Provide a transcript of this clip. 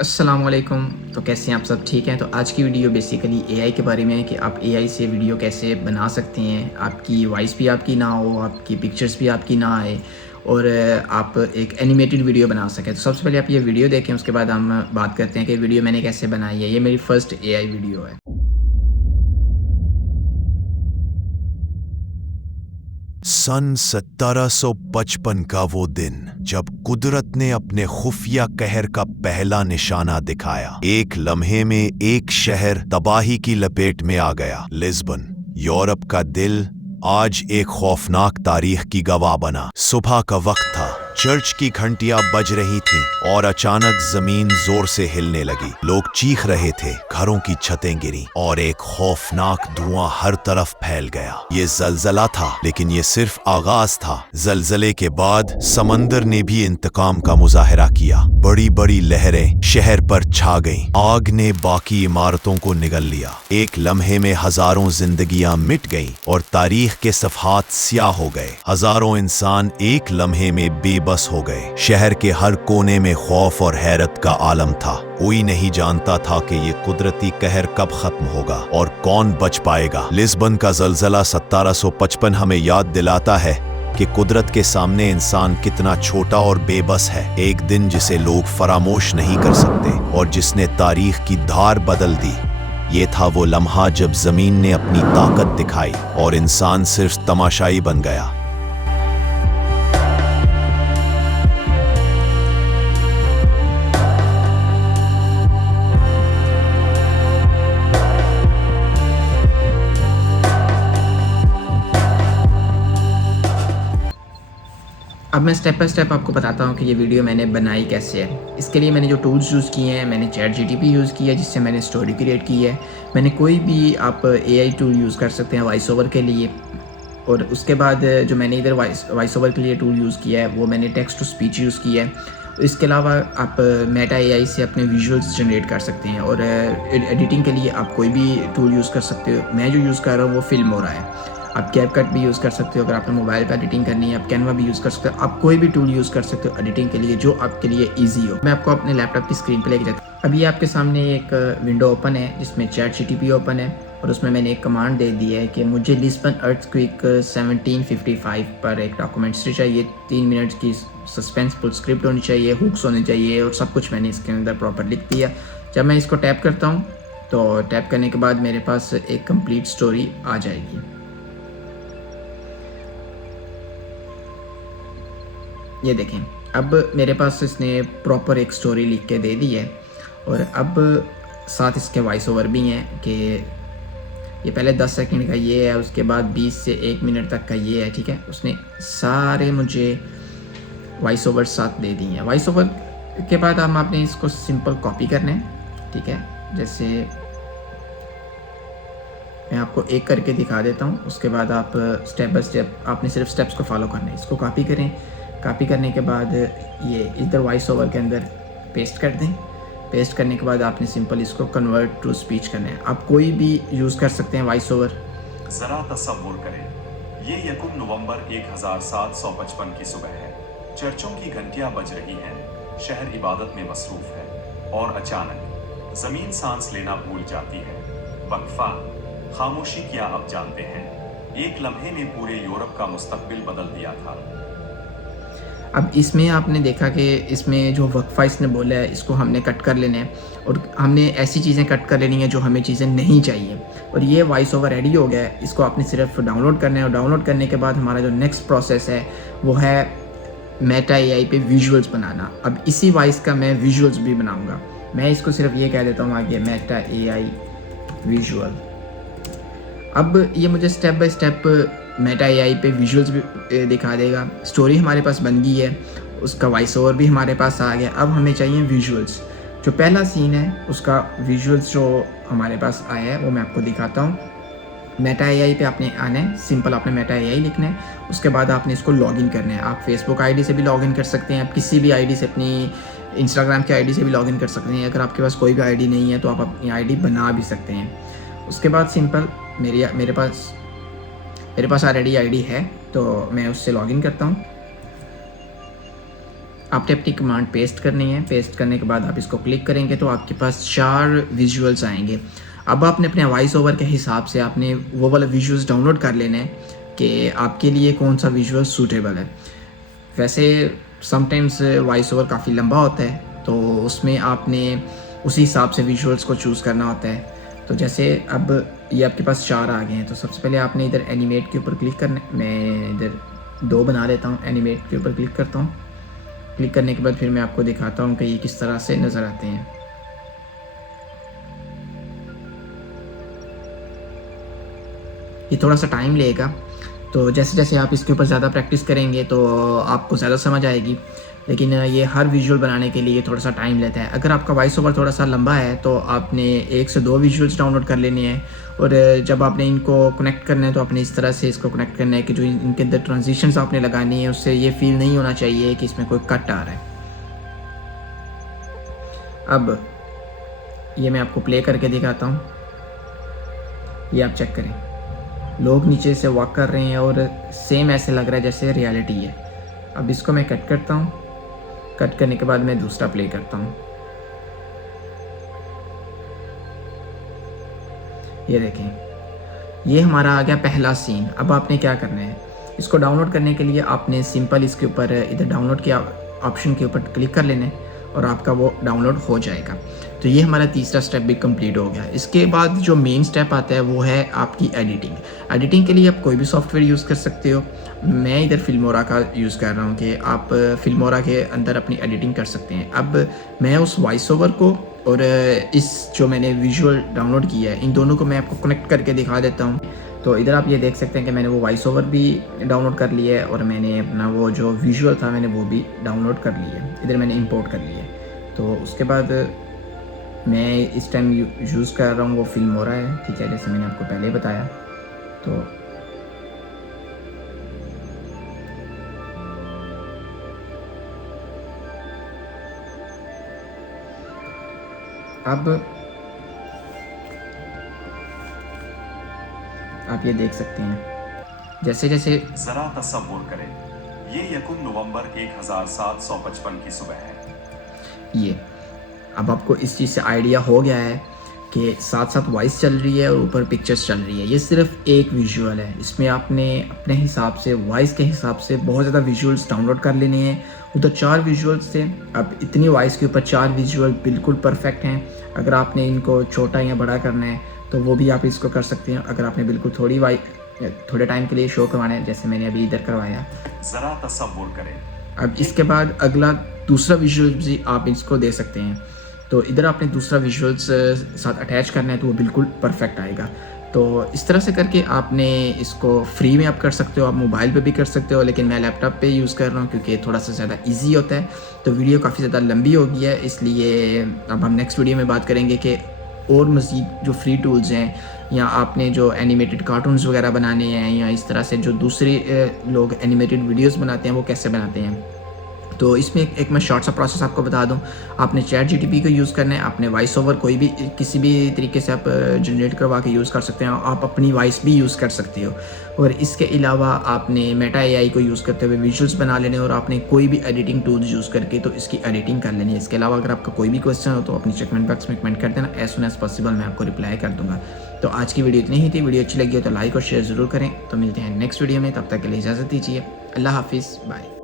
अस्सलाम वालेकुम। तो कैसे हैं आप सब? ठीक हैं? तो आज की वीडियो बेसिकली एआई के बारे में है कि आप एआई से वीडियो कैसे बना सकते हैं। आपकी वॉइस भी आपकी ना हो, आपकी पिक्चर्स भी आपकी ना आए और आप एक एनिमेटेड वीडियो बना सकें। तो सबसे पहले आप ये वीडियो देखें, उसके बाद हम बात करते हैं कि वीडियो मैंने कैसे बनाई है। ये मेरी फ़र्स्ट एआई वीडियो है। सन 1755 का वो दिन जब कुदरत ने अपने खुफिया कहर का पहला निशाना दिखाया। एक लम्हे में एक शहर तबाही की लपेट में आ गया। लिस्बन, यूरोप का दिल, आज एक खौफनाक तारीख की गवाह बना। सुबह का वक्त था, चर्च की घंटियां बज रही थीं और अचानक जमीन जोर से हिलने लगी। लोग चीख रहे थे, घरों की छतें गिरी और एक खौफनाक धुआं हर तरफ फैल गया। ये जलजला था, लेकिन ये सिर्फ आगाज था। जलजले के बाद समंदर ने भी इंतकाम का मुजाहरा किया। बड़ी बड़ी लहरें शहर पर छा गईं। आग ने बाकी इमारतों को निगल लिया। एक लम्हे में हजारों जिंदगियां मिट गईं और तारीख के सफहात स्याह हो गए। हजारों इंसान एक लम्हे में बेबस हो गए। शहर के हर कोने में खौफ और हैरत का आलम था। कोई नहीं जानता था कि ये कुदरती कहर कब खत्म होगा और कौन बच पाएगा। लिस्बन का जलजला 1755 हमें याद दिलाता है कि कुदरत के सामने इंसान कितना छोटा और बेबस है। एक दिन जिसे लोग फरामोश नहीं कर सकते और जिसने तारीख की धार बदल दी। ये था वो लम्हा जब जमीन ने अपनी ताकत दिखाई और इंसान सिर्फ तमाशाई बन गया। अब मैं स्टेप बाय स्टेप आपको बताता हूँ कि ये वीडियो मैंने बनाई कैसे है। इसके लिए मैंने जो टूल्स यूज़ किए हैं, मैंने चैट जीटीपी यूज़ किया है जिससे मैंने स्टोरी क्रिएट की है। मैंने कोई भी आप एआई टूल यूज़ कर सकते हैं वॉइस ओवर के लिए। और उसके बाद जो मैंने इधर वॉइस ओवर के लिए टूल यूज़ किया है वो मैंने टेक्स्ट टू स्पीच यूज़ किया है। इसके अलावा आप मेटा एआई से अपने विजुअल्स जनरेट कर सकते हैं और एडिटिंग के लिए आप कोई भी टूल यूज़ कर सकते हो। मैं जो यूज़ कर रहा हूँ वो फिल्मोरा है। आप कैपकट भी यूज़ कर सकते हो अगर आपने मोबाइल पर एडिटिंग करनी है। आप कैनवा भी यूज़ कर सकते हो। आप कोई भी टूल यूज़ कर सकते हो एडिटिंग के लिए जो आपके लिए ईजी हो। मैं आपको अपने लैपटॉप की स्क्रीन पर लेके जाता हूँ। अभी आपके सामने एक विंडो ओपन है जिसमें चैट जीटीपी ओपन है और उसमें मैंने एक कमांड दे दी है कि मुझे लिस्बन अर्थक्वेक 1755 पर एक डॉक्यूमेंट्री चाहिए। 3 मिनट की सस्पेंसफुल स्क्रिप्ट होनी चाहिए, हुक्स होने चाहिए और सब कुछ मैंने इसके अंदर प्रॉपर लिख दिया। जब मैं इसको टैप करता हूँ तो टैप करने के बाद मेरे पास एक कंप्लीट स्टोरी आ जाएगी। ये देखें, अब मेरे पास इसने प्रॉपर एक स्टोरी लिख के दे दी है और अब साथ इसके वॉइस ओवर भी हैं कि ये पहले 10 सेकंड का ये है, उसके बाद 20 से 1 मिनट तक का ये है। ठीक है, उसने सारे मुझे वॉइस ओवर साथ दे दी हैं। वॉइस ओवर के बाद हम आपने इसको सिंपल कॉपी करना है। ठीक है, जैसे मैं आपको एक करके दिखा देता हूँ, उसके बाद आप स्टेप बाय स्टेप आपने सिर्फ स्टेप्स को फॉलो करना है। इसको कॉपी करें। कॉपी करने के बाद ये इधर वॉइस ओवर के अंदर पेस्ट कर दें। पेस्ट करने के बाद आपने सिंपल इसको कन्वर्ट टू स्पीच करना है। आप कोई भी यूज़ कर सकते हैं वॉइस ओवर। जरा तसव्वुर करें, ये यकुम नवंबर 1755 की सुबह है। चर्चों की घंटियां बज रही हैं, शहर इबादत में मसरूफ है और अचानक जमीन सांस लेना भूल जाती है। वक्फा, खामोशी क्या आप जानते हैं, एक लम्हे ने पूरे यूरोप का मुस्तकबिल बदल दिया था। अब इसमें आपने देखा कि इसमें जो वक्फा इसने बोला है इसको हमने कट कर लेना है और हमने ऐसी चीज़ें कट कर लेनी है जो हमें चीज़ें नहीं चाहिए। और ये वॉइस ओवर रेडी हो गया है। इसको आपने सिर्फ डाउनलोड करना है और डाउनलोड करने के बाद हमारा जो नेक्स्ट प्रोसेस है वो है मेटा एआई पे विजुअल्स बनाना। अब इसी वॉइस का मैं विजुअल्स भी बनाऊंगा। मैं इसको सिर्फ ये कह देता हूँ आगे, मेटा एआई विजुअल। अब ये मुझे step by step Meta AI पे विजुअल्स भी दिखा देगा। स्टोरी हमारे पास बन गई है, उसका वॉइस ओवर भी हमारे पास आ गया। अब हमें चाहिए विजुअल्स। जो पहला सीन है उसका विजुअल्स जो हमारे पास आया है वो मैं आपको दिखाता हूँ। मेटा एआई पे आपने आना है, सिंपल आपने मेटा एआई लिखना है। उसके बाद आपने इसको लॉगिन करना है। आप फेसबुक आईडी से भी लॉगिन कर सकते हैं, आप किसी भी आईडी से, अपनी इंस्टाग्राम की आईडी से भी लॉगिन कर सकते हैं। अगर आपके पास कोई भी आईडी नहीं है तो आप अपनी आईडी बना भी सकते हैं। उसके बाद सिंपल मेरे पास ऑलरेडी आईडी है तो मैं उससे लॉगिन करता हूँ। आपने अपनी कमांड पेस्ट करनी है। पेस्ट करने के बाद आप इसको क्लिक करेंगे तो आपके पास 4 विजुअल्स आएंगे। अब आपने अपने वॉइस ओवर के हिसाब से आपने वो वाला विजुअल्स डाउनलोड कर लेने हैं कि आपके लिए कौन सा विजुअल सूटेबल है। वैसे समटाइम्स वॉइस ओवर काफ़ी लंबा होता है तो उसमें आपने उसी हिसाब से विजुअल्स को चूज़ करना होता है। तो जैसे अब ये आपके पास 4 आ गए हैं तो सबसे पहले आपने इधर एनिमेट के ऊपर क्लिक करना है। मैं इधर 2 बना लेता हूँ, एनिमेट के ऊपर क्लिक करता हूँ। क्लिक करने के बाद फिर मैं आपको दिखाता हूँ कि ये किस तरह से नज़र आते हैं। ये थोड़ा सा टाइम लेगा, तो जैसे जैसे आप इसके ऊपर ज़्यादा प्रैक्टिस करेंगे तो आपको ज़्यादा समझ आएगी, लेकिन ये हर विजुअल बनाने के लिए थोड़ा सा टाइम लेता है। अगर आपका वॉइस ओवर थोड़ा सा लंबा है तो आपने 1 से 2 विजुअल्स डाउनलोड कर लेने हैं और जब आपने इनको कनेक्ट करना है तो आपने इस तरह से इसको कनेक्ट करना है कि जो इनके अंदर ट्रांजिशंस आपने लगानी है उससे ये फील नहीं होना चाहिए कि इसमें कोई कट आ रहा है। अब ये मैं आपको प्ले करके दिखाता हूँ, ये आप चेक करें। लोग नीचे से वॉक कर रहे हैं और सेम ऐसे लग रहा है जैसे रियलिटी है। अब इसको मैं कट करता हूँ। कट करने के बाद मैं दूसरा प्ले करता हूँ। ये देखें, ये हमारा आ गया पहला सीन। अब आपने क्या करना है, इसको डाउनलोड करने के लिए आपने सिंपल इसके ऊपर इधर डाउनलोड के ऑप्शन के ऊपर क्लिक कर लेना है और आपका वो डाउनलोड हो जाएगा। तो ये हमारा तीसरा स्टेप भी कंप्लीट हो गया। इसके बाद जो मेन स्टेप आता है वो है आपकी एडिटिंग। एडिटिंग के लिए आप कोई भी सॉफ्टवेयर यूज़ कर सकते हो। मैं इधर फिल्मोरा का यूज़ कर रहा हूँ कि आप फिल्मोरा के अंदर अपनी एडिटिंग कर सकते हैं। अब मैं उस वॉइस ओवर को और इस जो मैंने विजुअल डाउनलोड किया है इन दोनों को मैं आपको कनेक्ट करके दिखा देता हूँ। तो इधर आप ये देख सकते हैं कि मैंने वो वॉइस ओवर भी डाउनलोड कर लिया है और मैंने अपना वो जो विजुअल था मैंने वो भी डाउनलोड कर लिया है। इधर मैंने इंपोर्ट कर लिया है। तो उसके बाद मैं इस टाइम यूज़ कर रहा हूँ वो फिल्मोरा है, ठीक है, जैसे मैंने आपको पहले बताया। तो अब आप ये देख सकते हैं जैसे जैसे जरा तसव्वुर करें, ये यकुम नवंबर 1755 की सुबह है। ये अब आपको इस चीज़ से आइडिया हो गया है कि साथ साथ वॉइस चल रही है और ऊपर पिक्चर्स चल रही है। ये सिर्फ एक विजुअल है, इसमें आपने अपने हिसाब से वॉइस के हिसाब से बहुत ज़्यादा विजुअल्स डाउनलोड कर लेने हैं। उधर 4 विजुअल्स थे, अब इतनी वॉइस के ऊपर 4 विजुअल बिल्कुल परफेक्ट हैं। अगर आपने इनको छोटा या बड़ा करना है तो वो भी आप इसको कर सकते हैं। अगर आपने बिल्कुल थोड़े टाइम के लिए शो करवाना है जैसे मैंने अभी इधर करवाया। जरा तसव्वुर करें। अब इसके बाद अगला दूसरा विजुअल भी आप इसको दे सकते हैं। तो इधर आपने दूसरा विजुअल्स साथ अटैच करना है तो वो बिल्कुल परफेक्ट आएगा। तो इस तरह से करके आपने इसको फ्री में आप कर सकते हो, आप मोबाइल पे भी कर सकते हो, लेकिन मैं लैपटॉप पे यूज़ कर रहा हूँ क्योंकि थोड़ा सा ज़्यादा इजी होता है। तो वीडियो काफ़ी ज़्यादा लंबी हो गई है, इसलिए अब हम नेक्स्ट वीडियो में बात करेंगे कि और मज़ीद जो फ्री टूल्स हैं या आपने जो एनिमेटेड कार्टून्स वगैरह बनाने हैं या इस तरह से जो दूसरे लोग एनिमेटेड वीडियोस बनाते हैं वो कैसे बनाते हैं। तो इसमें एक मैं शॉर्ट सा प्रोसेस आपको बता दूं। आपने ChatGPT को यूज़ करना है, आपने वॉइस ओवर कोई भी किसी भी तरीके से आप जनरेट करवा के यूज़ कर सकते हैं। आप अपनी वॉइस भी यूज़ कर सकते हो। और इसके अलावा आपने मेटा AI को यूज़ करते हुए विजुअल्स बना लेने और आपने कोई भी एडिटिंग टूल्स यूज़ करके तो इसकी एडिटिंग कर लेनी है। इसके अलावा अगर आपका कोई भी क्वेश्चन हो तो अपनी कमेंट बॉक्स में कमेंट कर देना, एज सुन एज पॉसिबल मैं आपको रिप्लाई कर दूँगा। तो आज की वीडियो इतनी ही थी। वीडियो अच्छी लगी हो तो लाइक और शेयर ज़रूर करें। तो मिलते हैं नेक्स्ट वीडियो में, तब तक के लिए इजाज़त दीजिए। अल्लाह हाफिज़, बाय।